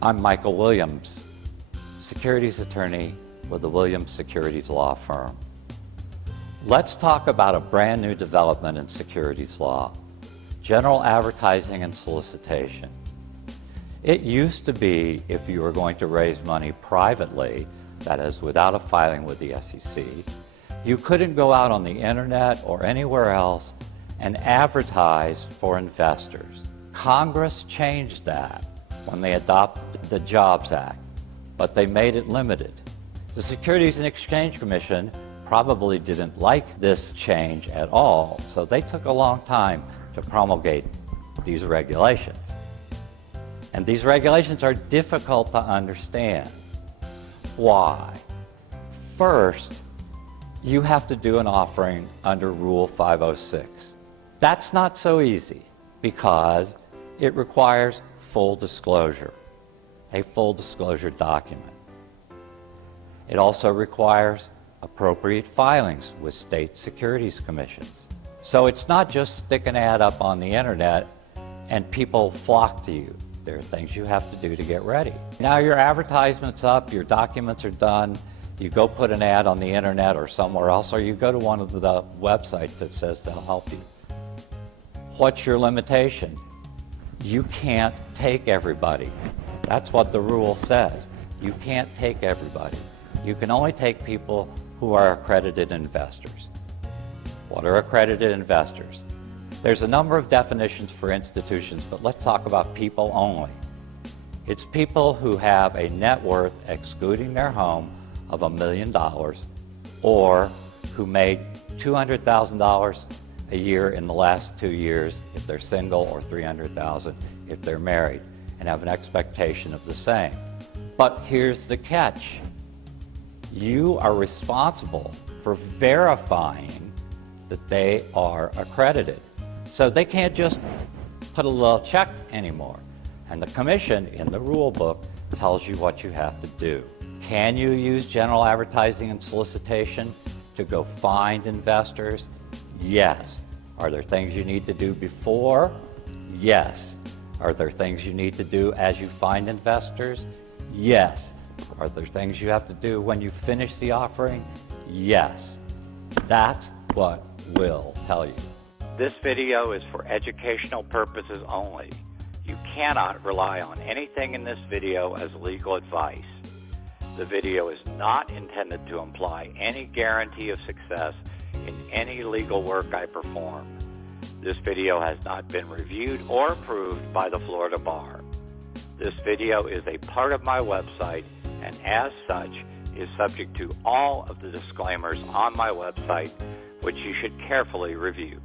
I'm Michael Williams, securities attorney with the Williams Securities Law Firm. Let's talk about a brand new development in securities law, general advertising and solicitation. It used to be if you were going to raise money privately, that is without a filing with the SEC, you couldn't go out on the internet or anywhere else and advertise for investors. Congress changed that when they adopted the Jobs Act, but they made it limited. The Securities and Exchange Commission probably didn't like this change at all, so they took a long time to promulgate these regulations. And these regulations are difficult to understand. Why? First, you have to do an offering under Rule 506. That's not so easy because it requires full disclosure, a full disclosure document. It also requires appropriate filings with state securities commissions. So it's not just stick an ad up on the internet and people flock to you. There are things you have to do to get ready. Now your advertisement's up, your documents are done, you go put an ad on the internet or somewhere else, or you go to one of the websites that says they'll help you. What's your limitation? You can't take everybody. That's what the rule says. You can't take everybody. You can only take people who are accredited investors. What are accredited investors? There's a number of definitions for institutions, but let's talk about people only. It's people who have a net worth excluding their home of $1 million or who made $200,000 a year in the last 2 years if they're single, or $300,000 if they're married, and have an expectation of the same. But here's the catch. You are responsible for verifying that they are accredited. So they can't just put a little check anymore. And the commission in the rule book tells you what you have to do. Can you use general advertising and solicitation to go find investors? Yes. Are there things you need to do before? Yes. Are there things you need to do as you find investors? Yes. Are there things you have to do when you finish the offering? Yes. That's what we'll tell you. This video is for educational purposes only. You cannot rely on anything in this video as legal advice. The video is not intended to imply any guarantee of success in any legal work I perform. This video has not been reviewed or approved by the Florida Bar. This video is a part of my website and as such is subject to all of the disclaimers on my website, which you should carefully review.